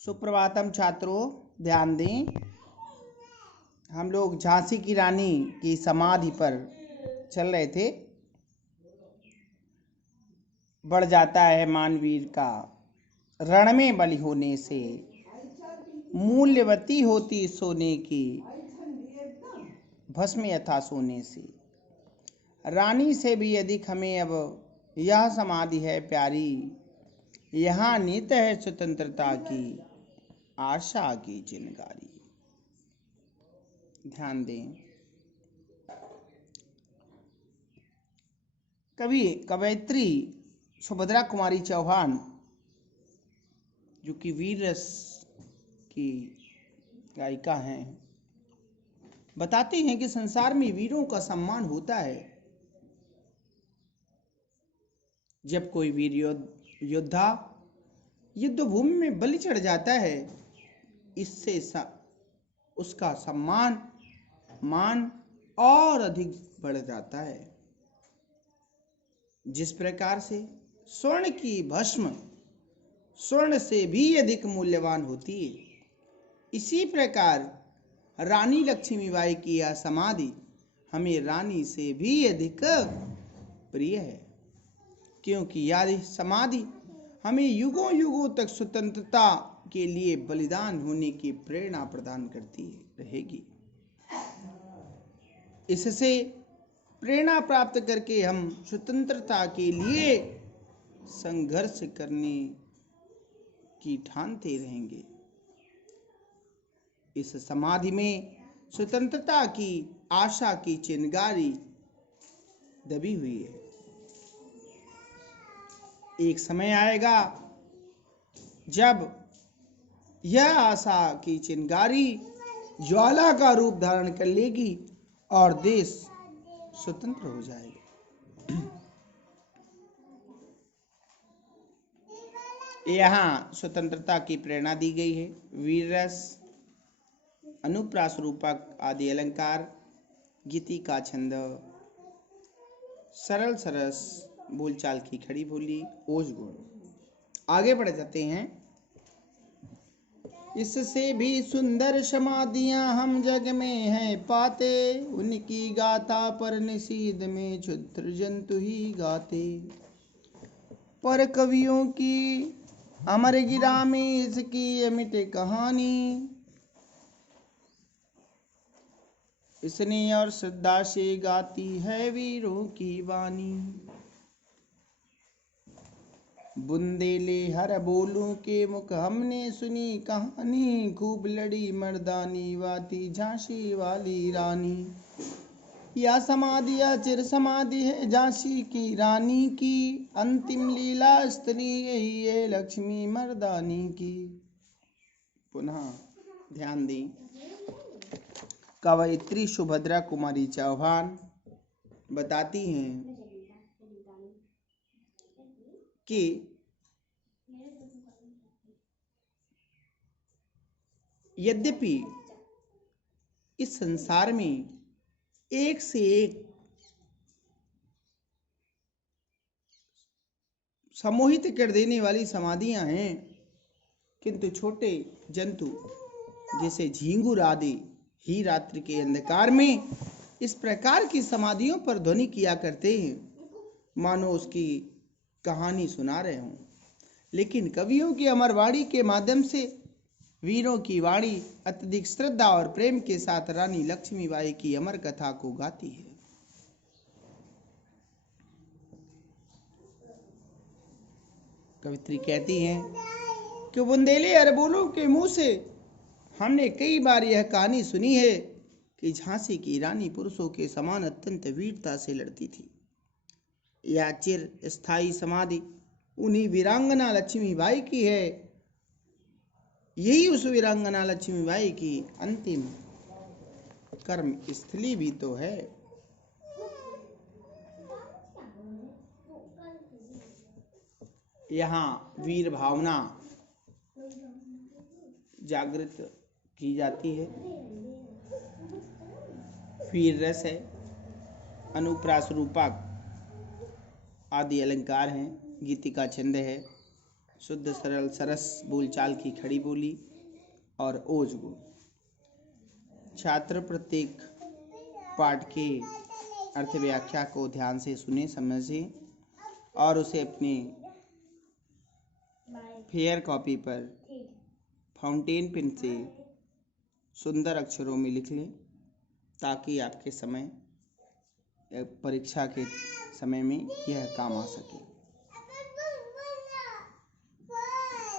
सुप्रभातम छात्रों, ध्यान दें। हम लोग झांसी की रानी की समाधि पर चल रहे थे। बढ़ जाता है मानवीर का रण में बलि होने से, मूल्यवती होती सोने की भस्म यथा सोने से। रानी से भी अधिक हमें अब यह समाधि है प्यारी, यहाँ नित है स्वतंत्रता की आशा की चिनगारी। ध्यान दें। कवयित्री सुभद्रा कुमारी चौहान, जो कि वीर रस की गायिका हैं, बताते हैं कि संसार में वीरों का सम्मान होता है। जब कोई वीर योद्धा युद्ध भूमि में बलि चढ़ जाता है, इससे उसका सम्मान मान और अधिक बढ़ जाता है। जिस प्रकार से स्वर्ण की भस्म स्वर्ण से भी अधिक मूल्यवान होती है, इसी प्रकार रानी लक्ष्मीबाई की यह समाधि हमें रानी से भी अधिक प्रिय है, क्योंकि यह समाधि हमें युगों युगों तक स्वतंत्रता के लिए बलिदान होने की प्रेरणा प्रदान करती रहेगी। इससे प्रेरणा प्राप्त करके हम स्वतंत्रता के लिए संघर्ष करने की ठानते रहेंगे। इस समाधि में स्वतंत्रता की आशा की चिनगारी दबी हुई है। एक समय आएगा जब यह आशा की चिनगारी ज्वाला का रूप धारण कर लेगी और देश स्वतंत्र हो जाएगा। यहाँ स्वतंत्रता की प्रेरणा दी गई है। वीर रस, अनुप्रास रूपक आदि अलंकार, गीति का छंद, सरल सरस बोलचाल की खड़ी बोली, ओज गुण। आगे बढ़ जाते हैं। इससे भी सुंदर समाधियां हम जग में हैं पाते, उनकी गाथा पर निषीद में क्षुद्र जंतु ही गाते। पर कवियों की अमर गिरा में इसकी अमिट कहानी, इसने और श्रद्धा से गाती है वीरों की वाणी। बुंदेले हर बोलों के मुख हमने सुनी कहानी, खूब लड़ी मर्दानी वाती झांसी वाली रानी। यह समाधि चिर समाधि है झांसी की रानी की, अंतिम लीला स्त्री यही है लक्ष्मी मर्दानी की। पुनः ध्यान दी। कवयित्री सुभद्रा कुमारी चौहान बताती हैं कि यद्यपि इस संसार में एक से एक सम्मोहित कर देने वाली समाधियां हैं, किंतु छोटे जंतु जैसे झींगुर आदि ही रात्रि के अंधकार में इस प्रकार की समाधियों पर ध्वनि किया करते हैं, मानो उसकी कहानी सुना रहे हों। लेकिन कवियों की अमर वाणी के माध्यम से वीरों की वाणी अत्यधिक श्रद्धा और प्रेम के साथ रानी लक्ष्मीबाई की अमर कथा को गाती है। कवित्री कहती हैं कि बुंदेले अरबोलों के मुंह से हमने कई बार यह कहानी सुनी है कि झांसी की रानी पुरुषों के समान अत्यंत वीरता से लड़ती थी। यह चिर स्थायी समाधि उन्हीं वीरांगना लक्ष्मीबाई की है। यही उस वीरांगना लक्ष्मीबाई की अंतिम कर्म स्थली भी तो है। यहाँ वीर भावना जागृत की जाती है। वीर रस है, अनुप्रास रूपक आदि अलंकार हैं, गीति का छंद है, शुद्ध सरल सरस बोलचाल की खड़ी बोली और ओज गुण। छात्र प्रत्येक पाठ के अर्थ व्याख्या को ध्यान से सुने समझे और उसे अपने फेयर कॉपी पर फाउंटेन पेन से सुंदर अक्षरों में लिख लें, ताकि आपके समय परीक्षा के समय में यह काम आ सके।